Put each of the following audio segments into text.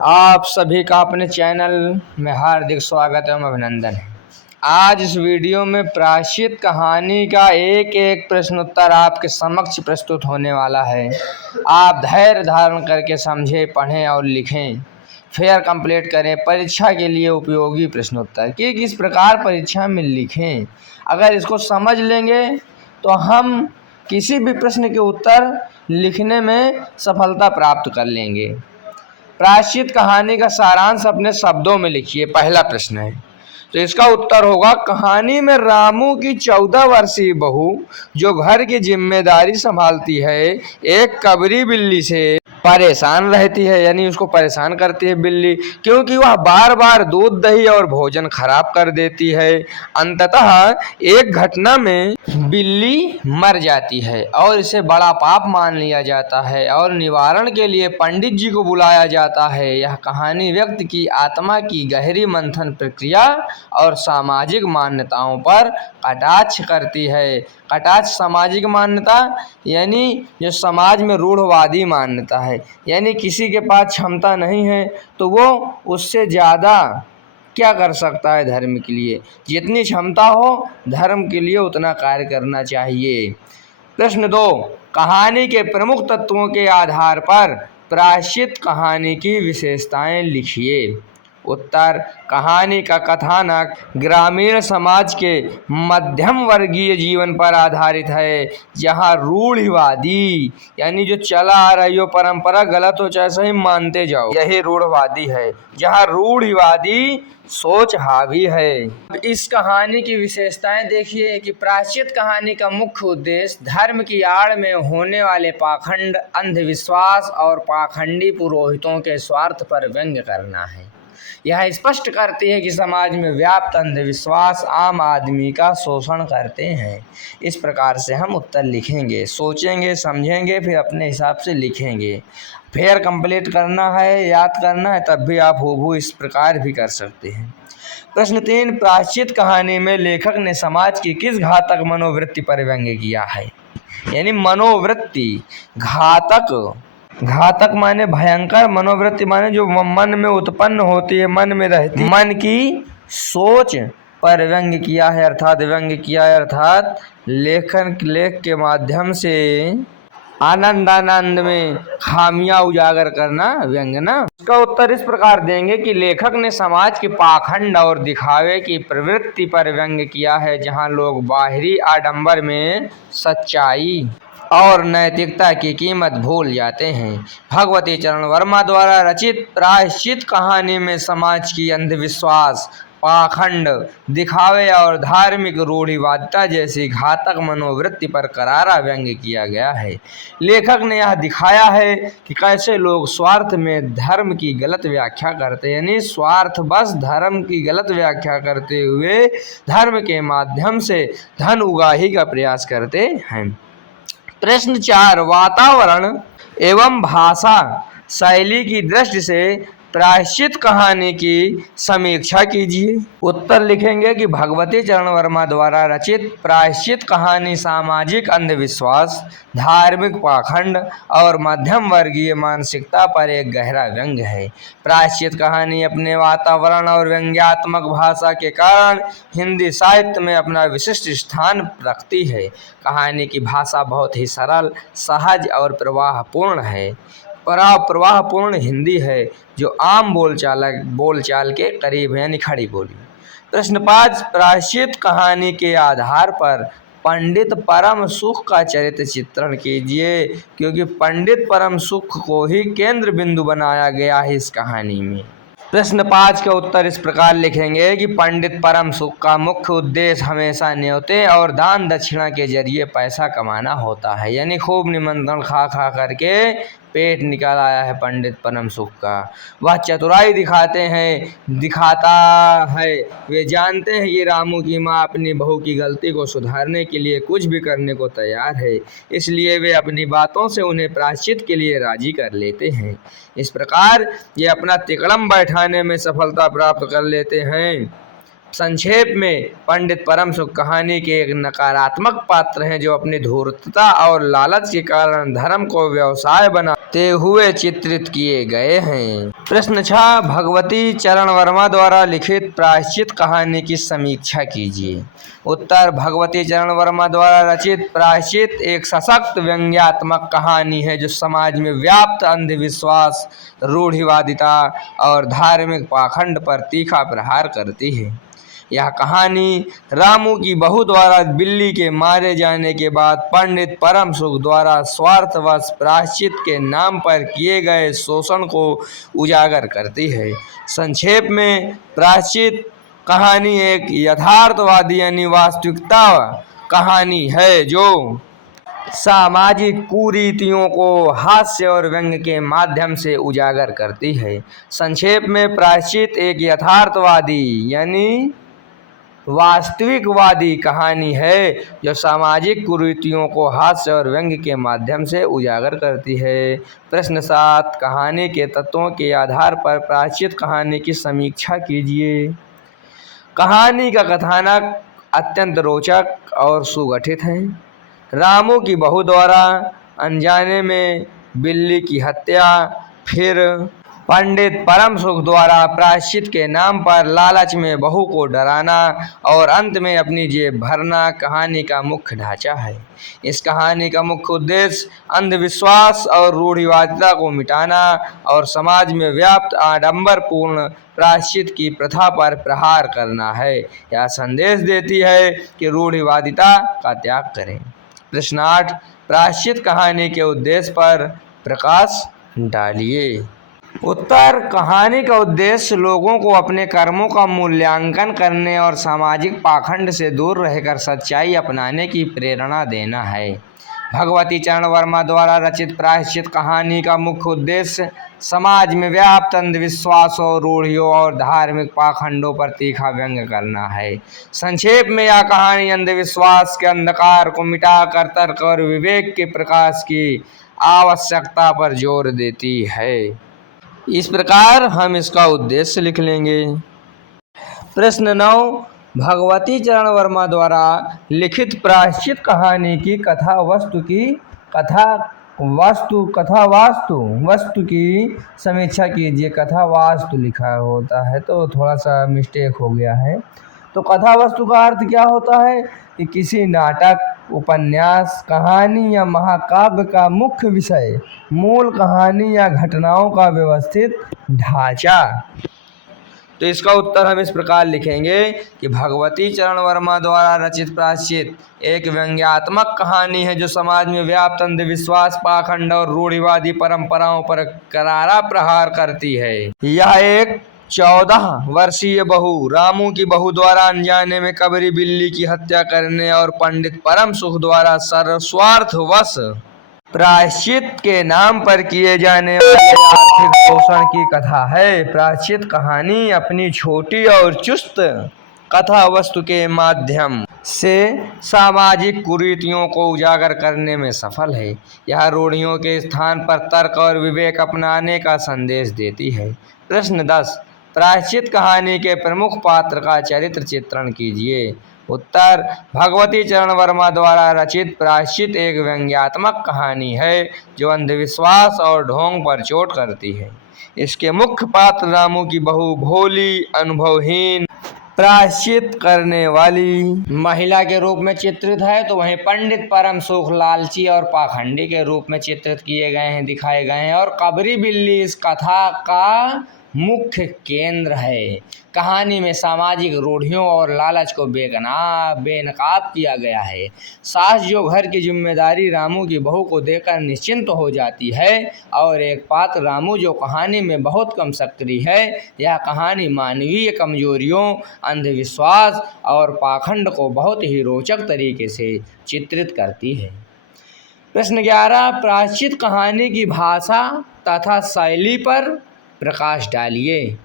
आप सभी का अपने चैनल में हार्दिक स्वागत एवं अभिनंदन है। आज इस वीडियो में प्रायश्चित कहानी का एक एक प्रश्नोत्तर आपके समक्ष प्रस्तुत होने वाला है। आप धैर्य धारण करके समझें, पढ़ें और लिखें, फिर कंप्लीट करें। परीक्षा के लिए उपयोगी प्रश्नोत्तर कि किस प्रकार परीक्षा में लिखें। अगर इसको समझ लेंगे तो हम किसी भी प्रश्न के उत्तर लिखने में सफलता प्राप्त कर लेंगे। प्रायश्चित कहानी का सारांश अपने शब्दों में लिखिए। पहला प्रश्न है तो इसका उत्तर होगा, कहानी में रामू की 14 वर्षीय बहू जो घर की जिम्मेदारी संभालती है, एक कबरी बिल्ली से परेशान रहती है, यानी उसको परेशान करती है बिल्ली, क्योंकि वह बार बार दूध, दही और भोजन खराब कर देती है। अंततः एक घटना में बिल्ली मर जाती है और इसे बड़ा पाप मान लिया जाता है और निवारण के लिए पंडित जी को बुलाया जाता है। यह कहानी व्यक्ति की आत्मा की गहरी मंथन प्रक्रिया और सामाजिक मान्यताओं पर कटाक्ष करती है। कटाक्ष सामाजिक मान्यता यानी जो समाज में रूढ़वादी मान्यता है, यानी किसी के पास क्षमता नहीं है तो वो उससे ज़्यादा क्या कर सकता है धर्म के लिए। जितनी क्षमता हो धर्म के लिए उतना कार्य करना चाहिए। प्रश्न 2, कहानी के प्रमुख तत्वों के आधार पर प्रायश्चित कहानी की विशेषताएं लिखिए। उत्तर, कहानी का कथानक ग्रामीण समाज के मध्यम वर्गीय जीवन पर आधारित है, जहां रूढ़िवादी यानी जो चला आ रही हो परंपरा गलत हो चाहे सही मानते जाओ, यही रूढ़वादी है, जहां रूढ़िवादी सोच हावी है। इस कहानी की विशेषताएं देखिए कि प्रायश्चित कहानी का मुख्य उद्देश्य धर्म की आड़ में होने वाले पाखंड, अंधविश्वास और पाखंडी पुरोहितों के स्वार्थ पर व्यंग्य करना है। यह स्पष्ट करती है कि समाज में व्याप्त अंधविश्वास आम आदमी का शोषण करते हैं। इस प्रकार से हम उत्तर लिखेंगे, सोचेंगे, समझेंगे, फिर अपने हिसाब से लिखेंगे। फिर कंप्लीट करना है, याद करना है, तब भी आप हूबहू इस प्रकार भी कर सकते हैं। प्रश्न 3, प्रायश्चित कहानी में लेखक ने समाज की किस घातक मनोवृत्ति पर व्यंग्य किया है। यानी मनोवृत्ति, घातक माने भयंकर, मनोवृत्ति माने जो मन में उत्पन्न होती है, मन में रहती, मन की सोच पर व्यंग्य किया है। अर्थात लेख के माध्यम से आनंद में खामियां उजागर करना व्यंग्य ना। इसका उत्तर इस प्रकार देंगे कि लेखक ने समाज के पाखंड और दिखावे की प्रवृत्ति पर व्यंग्य किया है, जहां लोग बाहरी आडंबर में सच्चाई और नैतिकता की कीमत भूल जाते हैं। भगवती चरण वर्मा द्वारा रचित प्रायश्चित कहानी में समाज की अंधविश्वास, पाखंड, दिखावे और धार्मिक रूढ़िवादिता जैसी घातक मनोवृत्ति पर करारा व्यंग्य किया गया है। लेखक ने यह दिखाया है कि कैसे लोग स्वार्थ में धर्म की गलत व्याख्या करते हैं, यानी स्वार्थ बस धर्म की गलत व्याख्या करते हुए धर्म के माध्यम से धन उगाही का प्रयास करते हैं। प्रश्न 4, वातावरण एवं भाषा शैली की दृष्टि से प्रायश्चित कहानी की समीक्षा कीजिए। उत्तर लिखेंगे कि भगवती चरण वर्मा द्वारा रचित प्रायश्चित कहानी सामाजिक अंधविश्वास, धार्मिक पाखंड और मध्यम वर्गीय मानसिकता पर एक गहरा व्यंग्य है। प्रायश्चित कहानी अपने वातावरण और व्यंग्यात्मक भाषा के कारण हिंदी साहित्य में अपना विशिष्ट स्थान रखती है। कहानी की भाषा बहुत ही सरल, सहज और प्रवाहपूर्ण है। प्रवाहपूर्ण हिंदी है जो आम बोलचाल के करीब है, यानी खड़ी बोली। प्रश्न 5, प्रायश्चित कहानी के आधार पर पंडित परम सुख का चरित्र चित्रण कीजिए, क्योंकि पंडित परम सुख को ही केंद्र बिंदु बनाया गया है इस कहानी में। प्रश्न 5 का उत्तर इस प्रकार लिखेंगे कि पंडित परम सुख का मुख्य उद्देश्य हमेशा न्योते और दान दक्षिणा के जरिए पैसा कमाना होता है, यानी खूब निमंत्रण खा करके पेट निकाल आया है पंडित परम सुख का। वह चतुराई दिखाता है। वे जानते हैं कि रामू की माँ अपनी बहू की गलती को सुधारने के लिए कुछ भी करने को तैयार है, इसलिए वे अपनी बातों से उन्हें प्रायश्चित के लिए राजी कर लेते हैं। इस प्रकार ये अपना तिकड़म बैठाने में सफलता प्राप्त कर लेते हैं। संक्षेप में पंडित परम सुख कहानी के एक नकारात्मक पात्र हैं जो अपनी धूर्तता और लालच के कारण धर्म को व्यवसाय बनाते हुए चित्रित किए गए हैं। प्रश्न 6, भगवती चरण वर्मा द्वारा लिखित प्रायश्चित कहानी की समीक्षा कीजिए। उत्तर, भगवती चरण वर्मा द्वारा रचित प्रायश्चित एक सशक्त व्यंग्यात्मक कहानी है जो समाज में व्याप्त अंधविश्वास, रूढ़िवादिता और धार्मिक पाखंड पर तीखा प्रहार करती है। यह कहानी रामू की बहू द्वारा बिल्ली के मारे जाने के बाद पंडित परम सुख द्वारा स्वार्थवश प्रायश्चित के नाम पर किए गए शोषण को उजागर करती है। संक्षेप में प्रायश्चित कहानी एक यथार्थवादी यानी वास्तविकता कहानी है जो सामाजिक कुरीतियों को हास्य और व्यंग्य के माध्यम से उजागर करती है। संक्षेप में प्रायश्चित एक यथार्थवादी यानी वास्तविकवादी कहानी है जो सामाजिक कुरीतियों को हास्य और व्यंग्य के माध्यम से उजागर करती है। प्रश्न 7, कहानी के तत्वों के आधार पर प्रायश्चित कहानी की समीक्षा कीजिए। कहानी का कथानक अत्यंत रोचक और सुगठित है। रामू की बहू द्वारा अनजाने में बिल्ली की हत्या, फिर पंडित परम सुख द्वारा प्रायश्चित के नाम पर लालच में बहू को डराना और अंत में अपनी जेब भरना कहानी का मुख्य ढांचा है। इस कहानी का मुख्य उद्देश्य अंधविश्वास और रूढ़िवादिता को मिटाना और समाज में व्याप्त आडंबरपूर्ण प्रायश्चित की प्रथा पर प्रहार करना है। यह संदेश देती है कि रूढ़िवादिता का त्याग करें। प्रश्न 8, प्रायश्चित कहानी के उद्देश्य पर प्रकाश डालिए। उत्तर, कहानी का उद्देश्य लोगों को अपने कर्मों का मूल्यांकन करने और सामाजिक पाखंड से दूर रहकर सच्चाई अपनाने की प्रेरणा देना है। भगवती चरण वर्मा द्वारा रचित प्रायश्चित कहानी का मुख्य उद्देश्य समाज में व्याप्त अंधविश्वासों, रूढ़ियों और धार्मिक पाखंडों पर तीखा व्यंग्य करना है। संक्षेप में यह कहानी अंधविश्वास के अंधकार को मिटाकर तर्क और विवेक के प्रकाश की आवश्यकता पर जोर देती है। इस प्रकार हम इसका उद्देश्य लिख लेंगे। प्रश्न 9, भगवती चरण वर्मा द्वारा लिखित प्रायश्चित कहानी की कथा वस्तु की समीक्षा कीजिए। कथा वास्तु लिखा होता है तो थोड़ा सा मिस्टेक हो गया है। तो कथा वस्तु का अर्थ क्या होता है कि किसी नाटक, उपन्यास, कहानी या महाकाव्य का मुख्य विषय, मूल कहानी या घटनाओं का व्यवस्थित ढांचा। तो इसका उत्तर हम इस प्रकार लिखेंगे कि भगवती चरण वर्मा द्वारा रचित प्रायश्चित एक व्यंग्यात्मक कहानी है जो समाज में व्याप्त अंधविश्वास, पाखंड और रूढ़िवादी परंपराओं पर करारा प्रहार करती है। यह एक 14 वर्षीय बहू रामू की बहू द्वारा अनजाने में कबरी बिल्ली की हत्या करने और पंडित परम सुख द्वारा सर्वस्वार्थवश प्रायश्चित के नाम पर किए जाने वाले आर्थिक शोषण की कथा है। प्रायश्चित कहानी अपनी छोटी और चुस्त कथा वस्तु के माध्यम से सामाजिक कुरीतियों को उजागर करने में सफल है। यह रूढ़ियों के स्थान पर तर्क और विवेक अपनाने का संदेश देती है। प्रश्न 10, प्रायश्चित कहानी के प्रमुख पात्र का चरित्र चित्रण कीजिए। उत्तर, भगवती चरण वर्मा द्वारा रचित प्रायश्चित एक व्यंग्यात्मक कहानी है जो अंधविश्वास और ढोंग पर चोट करती है। इसके मुख्य पात्र रामू की बहू भोली, अनुभवहीन, प्रायश्चित करने वाली महिला के रूप में चित्रित है, तो वहीं पंडित परम सुख लालची और पाखंडी के रूप में चित्रित किए गए हैं, दिखाए गए हैं। और कबरी बिल्ली इस कथा का मुख्य केंद्र है। कहानी में सामाजिक रूढ़ियों और लालच को बेनकाब किया गया है। सास जो घर की जिम्मेदारी रामू की बहू को देकर निश्चिंत हो जाती है और एक पात्र रामू जो कहानी में बहुत कम सक्रिय है। यह कहानी मानवीय कमजोरियों, अंधविश्वास और पाखंड को बहुत ही रोचक तरीके से चित्रित करती है। प्रश्न 11, प्रायश्चित कहानी की भाषा तथा शैली पर प्रकाश डालिए।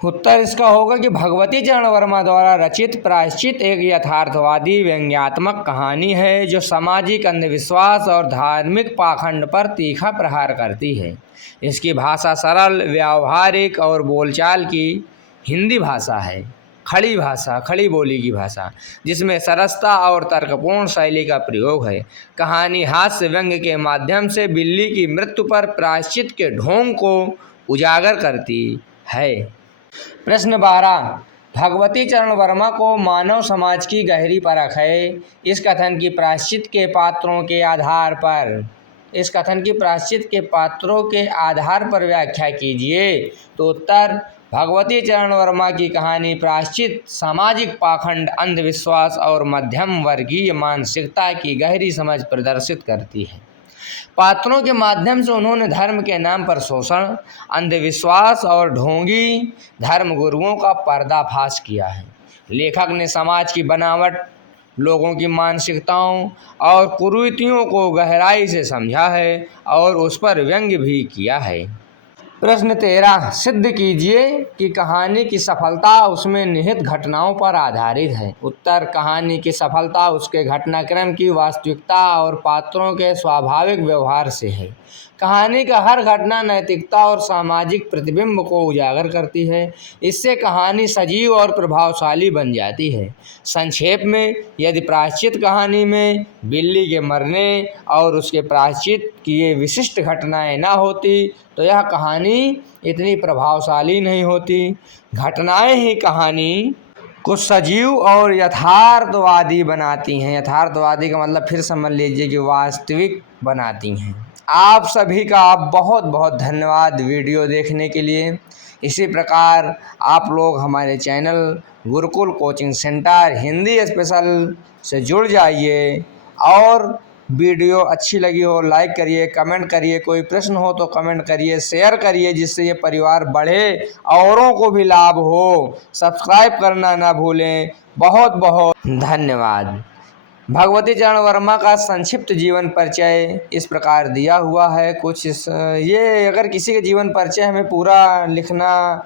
उत्तर इसका होगा कि भगवती चरण वर्मा द्वारा रचित प्रायश्चित एक यथार्थवादी व्यंग्यात्मक कहानी है जो सामाजिक अंधविश्वास और धार्मिक पाखंड पर तीखा प्रहार करती है। इसकी भाषा सरल, व्यावहारिक और बोलचाल की हिंदी भाषा है। खड़ी भाषा, खड़ी बोली की भाषा, जिसमें सरसता और तर्कपूर्ण शैली का प्रयोग है। कहानी हास्य व्यंग्य के माध्यम से बिल्ली की मृत्यु पर प्रायश्चित के ढोंग को उजागर करती है। प्रश्न 12, भगवती चरण वर्मा को मानव समाज की गहरी परख है। इस कथन की प्रायश्चित के पात्रों के आधार पर व्याख्या कीजिए। तो उत्तर, भगवती चरण वर्मा की कहानी प्रायश्चित सामाजिक पाखंड, अंधविश्वास और मध्यम वर्गीय मानसिकता की गहरी समझ प्रदर्शित करती है। पात्रों के माध्यम से उन्होंने धर्म के नाम पर शोषण, अंधविश्वास और ढोंगी धर्मगुरुओं का पर्दाफाश किया है। लेखक ने समाज की बनावट, लोगों की मानसिकताओं और कुरीतियों को गहराई से समझा है और उस पर व्यंग्य भी किया है। प्रश्न 13, सिद्ध कीजिए कि कहानी की सफलता उसमें निहित घटनाओं पर आधारित है। उत्तर, कहानी की सफलता उसके घटनाक्रम की वास्तविकता और पात्रों के स्वाभाविक व्यवहार से है। कहानी का हर घटना नैतिकता और सामाजिक प्रतिबिंब को उजागर करती है। इससे कहानी सजीव और प्रभावशाली बन जाती है। संक्षेप में, यदि प्रायश्चित कहानी में बिल्ली के मरने और उसके प्रायश्चित किए विशिष्ट घटनाएं न होती तो यह कहानी इतनी प्रभावशाली नहीं होती। घटनाएं ही कहानी को सजीव और यथार्थवादी बनाती हैं। यथार्थवादी का मतलब फिर समझ लीजिए कि वास्तविक बनाती हैं। आप सभी का बहुत बहुत धन्यवाद वीडियो देखने के लिए। इसी प्रकार आप लोग हमारे channel Gurukul coaching centre Hindi special से जुड़ जाइए और वीडियो अच्छी लगी हो लाइक करिए, कमेंट करिए, कोई प्रश्न हो तो कमेंट करिए, शेयर करिए जिससे ये परिवार बढ़े, औरों को भी लाभ हो। सब्सक्राइब करना ना भूलें। बहुत बहुत धन्यवाद। भगवती चरण वर्मा का संक्षिप्त जीवन परिचय इस प्रकार दिया हुआ है। ये अगर किसी के जीवन परिचय हमें पूरा लिखना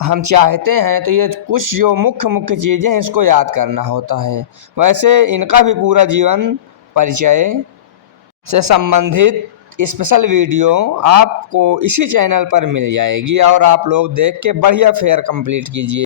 हम चाहते हैं तो ये कुछ जो मुख्य चीज़ें हैं इसको याद करना होता है। वैसे इनका भी पूरा जीवन परिचय से संबंधित स्पेशल वीडियो आपको इसी चैनल पर मिल जाएगी और आप लोग देख के बढ़िया फेयर कंप्लीट कीजिए।